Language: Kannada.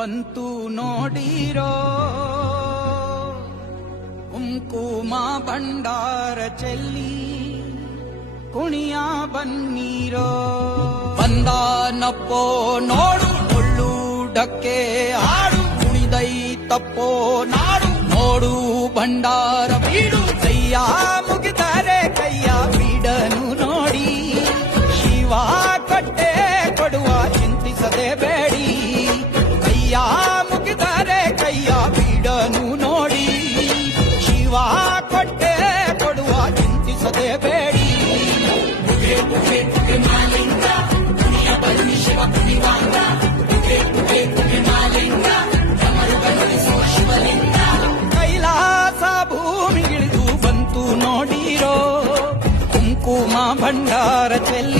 ಬಂತು ನೋಡಿರೋ ಕುಂಕುಮ ಭಂಡಾರ ಚೆಲ್ಲಿ ಕುಣಿಯ ಬನ್ನೀರೋ ಬಂದಾನಪ್ಪೋ ನೋಡು ಡಕ್ಕೆ ಆಡು ಕುಣಿದೈತಪ್ಪೋ ನಾಡು ನೋಡು ಭಂಡಾರ ಬೀಡು ಕೈಯ ಮುಗಿದರೆ ಕೈಯ ಬೀಡನು ನೋಡಿ ಶಿವ ಕಟ್ಟೆ ಕೊಡುವ ಚಿಂತಿಸದೆ ಬೇಡಿ ಕೈಯ ಮುಗಿದರೆ ಕೈಯ ಬೀಡನು ನೋಡಿ ಶಿವ ಕಟ್ಟೆ ಕೊಡುವ ಚಿಂತಿಸದೆ ಬೇಡಿ ಬುಗೆ ಬುಗೆ ಬುಗೆ ಮಾಲಿಂಗ ಕುಣಿಯ ಬನ್ನಿ ಶಿವ ಕುಣಿವಾಂಗ ಕೈಲಾಸ ಭೂಮಿಗಿಳಿದು ಬಂತು ನೋಡಿರೋ ಕುಂಕುಮ ಭಂಡಾರ ಚೆಲ್ಲಿ